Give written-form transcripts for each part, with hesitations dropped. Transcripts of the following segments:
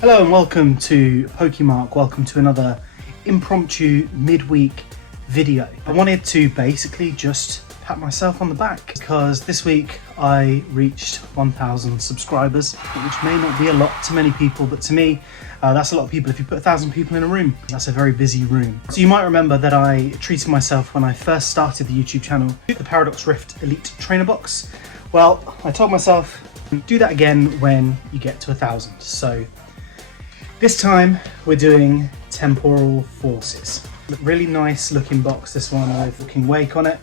Hello and welcome to PokeMark. Welcome to another impromptu midweek video. I wanted to basically just pat myself on the back because this week I reached 1,000 subscribers, which may not be a lot to many people, but to me, that's a lot of people. If you put 1,000 people in a room, that's a very busy room. So you might remember that I treated myself when I first started the YouTube channel, the Paradox Rift Elite Trainer Box. Well, I told myself, do that again when you get to 1,000. So this time we're doing Temporal Forces. Really nice looking box, this one with looking wake on it.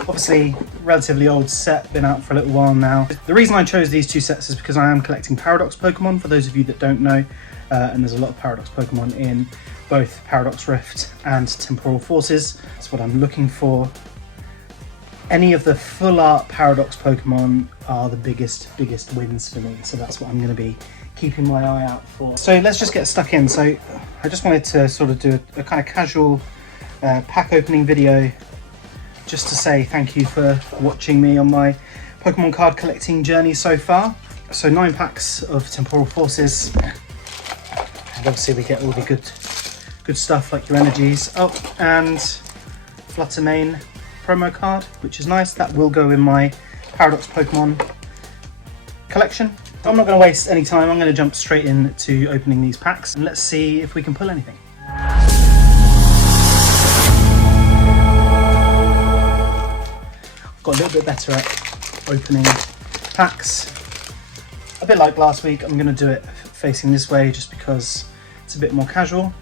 Obviously, relatively old set, been out for a little while now. The reason I chose these two sets is because I am collecting Paradox Pokemon, for those of you that don't know, and there's a lot of Paradox Pokemon in both Paradox Rift and Temporal Forces. That's what I'm looking for. Any of the full art Paradox Pokemon are the biggest wins for me, so that's what I'm going to be keeping my eye out for. So let's just get stuck in. So I just wanted to sort of do a kind of casual pack opening video just to say thank you for watching me on my Pokemon card collecting journey so far. So 9 packs of Temporal Forces, and obviously we get all the good stuff like your energies. Oh, and Fluttermane promo card, which is nice. That will go in my Paradox Pokemon collection. I'm not going to waste any time. I'm going to jump straight into opening these packs and let's see if we can pull anything. Got a little bit better at opening packs. A bit like last week, I'm going to do it facing this way just because it's a bit more casual.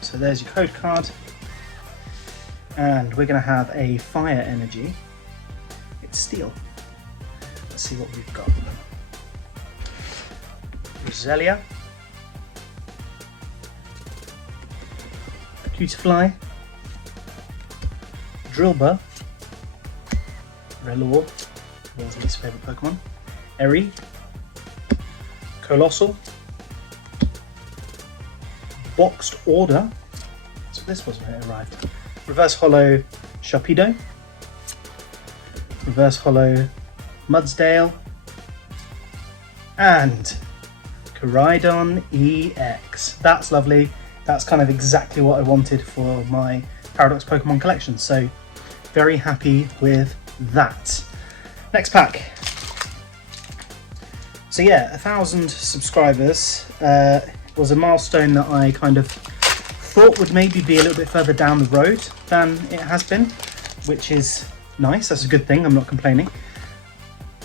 So there's your code card. And we're going to have a fire energy. It's steel. Let's see what we've got. Roselia, Cutiefly, Drillbur, Relor, world's least favourite Pokemon, Eri, Colossal, Boxed Order, so this was when it arrived, Reverse Holo Sharpedo, Reverse Holo Mudsdale, and Koraidon EX. That's lovely. That's kind of exactly what I wanted for my Paradox Pokemon collection. So very happy with that. Next pack. So yeah, 1,000 subscribers was a milestone that I kind of thought would maybe be a little bit further down the road than it has been, which is nice. That's a good thing. I'm not complaining.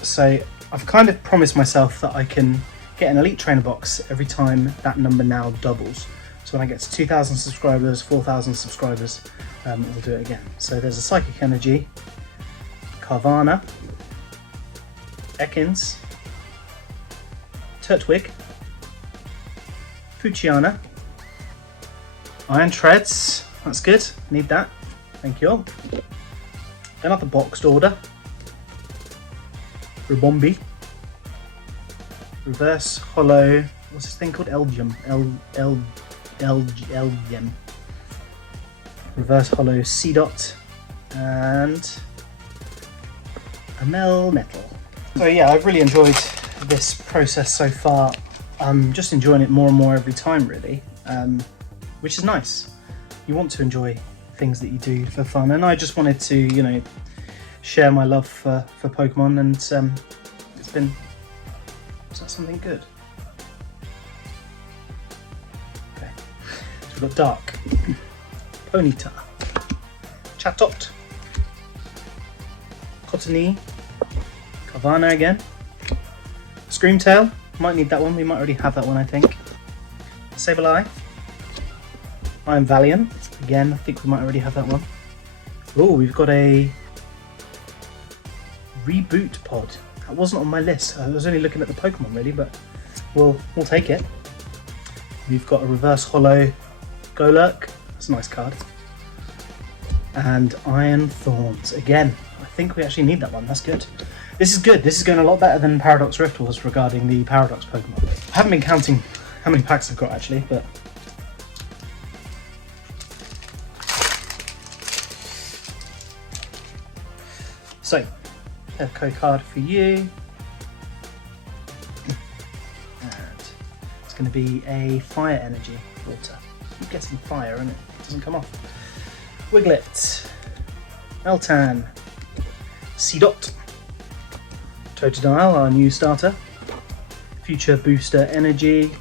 So I've kind of promised myself that I can get an Elite Trainer box every time that number now doubles. So when I get to 2,000 subscribers, 4,000 subscribers, we'll do it again. So there's a Psychic Energy, Carvana, Ekans, Turtwig, Fuchiana, Iron Treads, that's good, need that, thank you all. Another Boxed Order, Ribombi, Reverse Holo, what's this thing called? Elgium. Elgium. Reverse Holo Seedot and a Melmetal. So yeah, I've really enjoyed this process so far. I'm just enjoying it more and more every time really, which is nice. You want to enjoy things that you do for fun, and I just wanted to, you know, share my love for Pokemon, and it's been, is that something good? Okay. So we've got Dark, Ponyta, Chatot, Cottony, Carvana again, Screamtail, might need that one, we might already have that one I think. Sableye, I Am Valiant, again I think we might already have that one. Oh, we've got a Reboot Pod. That wasn't on my list. I was only looking at the Pokemon really, but we'll take it. We've got a Reverse Holo Golurk. That's a nice card. And Iron Thorns. Again, I think we actually need that one. That's good. This is good. This is going a lot better than Paradox Rift was regarding the Paradox Pokemon. I haven't been counting how many packs I've got actually, but so a code card for you. And let's going to be a fire energy water. I'm guessing fire, and it doesn't come off. Wiglet, Meltan, Seedot, Totodile, our new starter, Future Booster Energy,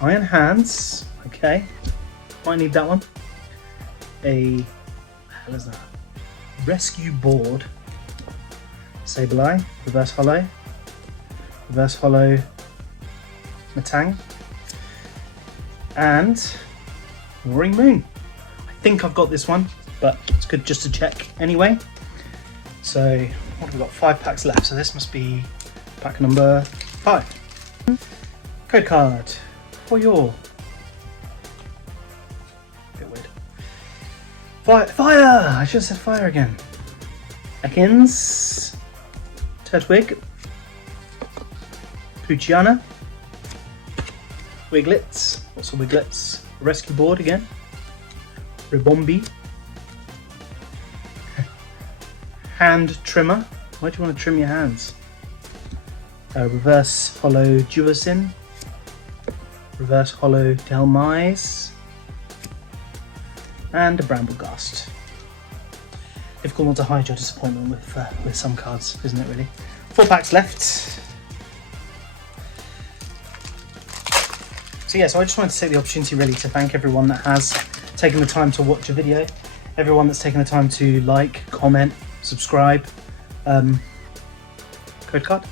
Iron Hands, okay, might need that one. A, what the hell is that? Rescue Board, Sableye, Reverse Hollow, Matang, and Roaring Moon. I think I've got this one, but it's good just to check anyway. So what have we got? 5 packs left, so this must be pack number 5. Code card for your bit weird. Fire! I should have said fire again. Ekans, Turtwig, Poochyena, Wiglets, lots of Wiglets, Rescue Board again, Ribombi, Hand Trimmer, why do you want to trim your hands? Reverse Hollow Duosin, Reverse Hollow Delmise, and a Bramblegast. Difficult not to hide your disappointment with some cards, isn't it really? 4 packs left. So yeah, so I just wanted to take the opportunity really to thank everyone that has taken the time to watch a video, everyone that's taken the time to like, comment, subscribe, code card.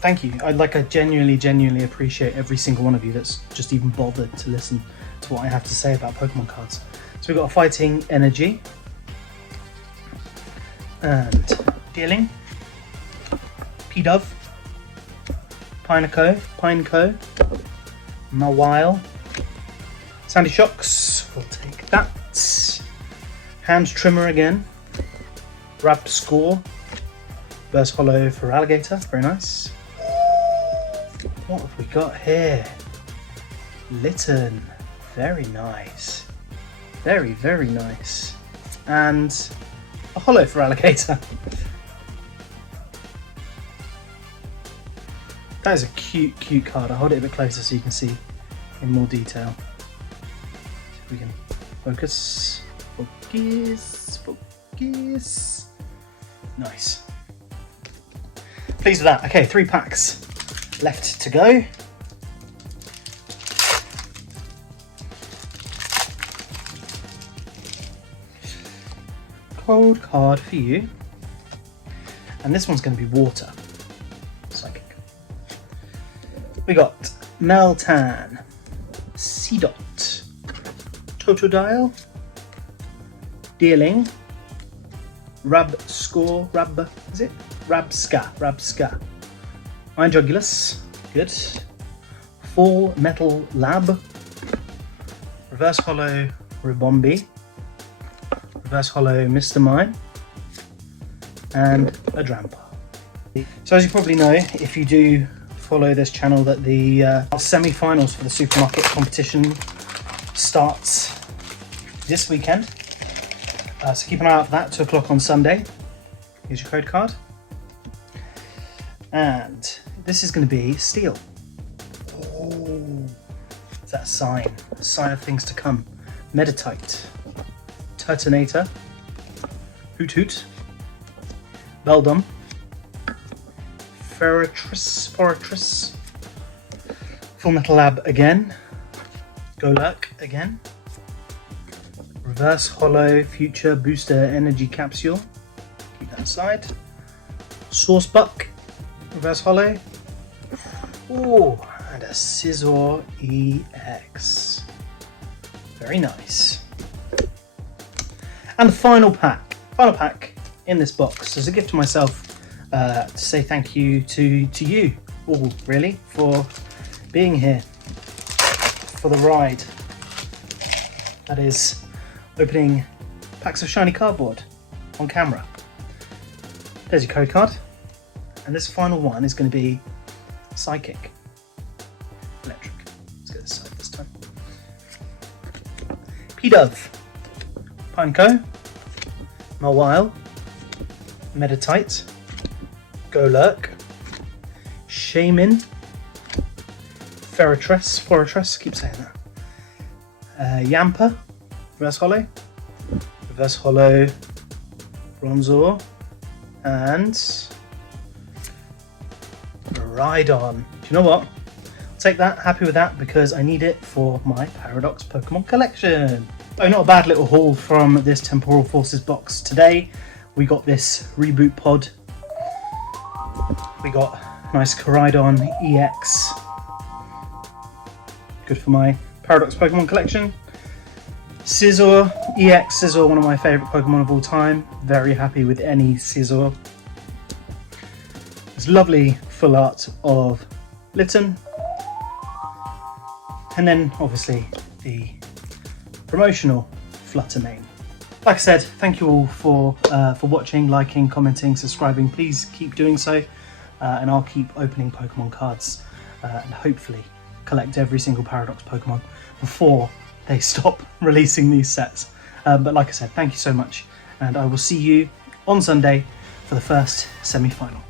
Thank you. I genuinely appreciate every single one of you that's just even bothered to listen to what I have to say about Pokemon cards. So we've got a Fighting Energy, and Dealing, Pidove, Pineco, Mawile, Sandy Shocks, we'll take that, Hand Trimmer again, Rap Score, Burst Hollow for Alligator, very nice. What have we got here? Litten, very nice. Very nice. And a Hollow for Alligator. That is a cute card. I'll hold it a bit closer so you can see in more detail. See if we can focus. Focus. Nice. Pleased with that. Okay, 3 packs left to go. Code card for you. And this one's going to be water. Psychic. We got Meltan, Seedot, Totodile, Dealing, Rabska, Iron Jugulus, good, Full Metal Lab, Reverse Hollow Ribombi, Reverse Hollow Mr. Mime, and a Drampa. So as you probably know, if you do follow this channel, that the semi-finals for the supermarket competition starts this weekend. So keep an eye out for that, 2 o'clock on Sunday. Here's your code card. And this is going to be Steel. Oh, is that a sign? A sign of things to come. Meditite, Turtonator, Hoot Hoot, Beldum, Foratris, Full Metal Lab again, Golurk again, Reverse Hollow Future Booster Energy Capsule, keep that aside, Source Buck, Reverse Hollow, oh, and a Scizor EX, very nice. And the final pack in this box as a gift to myself, to say thank you to you all really for being here for the ride. That is opening packs of shiny cardboard on camera. There's your code card, and this final one is going to be Psychic, Electric. Let's get this side this time. Pidove, Pineco, Mawile, Meditite, Golurk, Shaman, Floritress, keep saying that. Yamper, reverse holo, Bronzor, and Rhydon. Do you know what? I'll take that, happy with that, because I need it for my Paradox Pokemon collection. Oh, not a bad little haul from this Temporal Forces box today. We got this reboot pod. We got nice Koraidon EX. Good for my Paradox Pokemon collection. Scizor, EX Scizor, one of my favourite Pokemon of all time. Very happy with any Scizor. This lovely full art of Litten. And then obviously the promotional Fluttermane. Like I said, thank you all for watching, liking, commenting, subscribing. Please keep doing so, and I'll keep opening Pokemon cards and hopefully collect every single Paradox Pokemon before they stop releasing these sets. But like I said, thank you so much, and I will see you on Sunday for the first semi-final.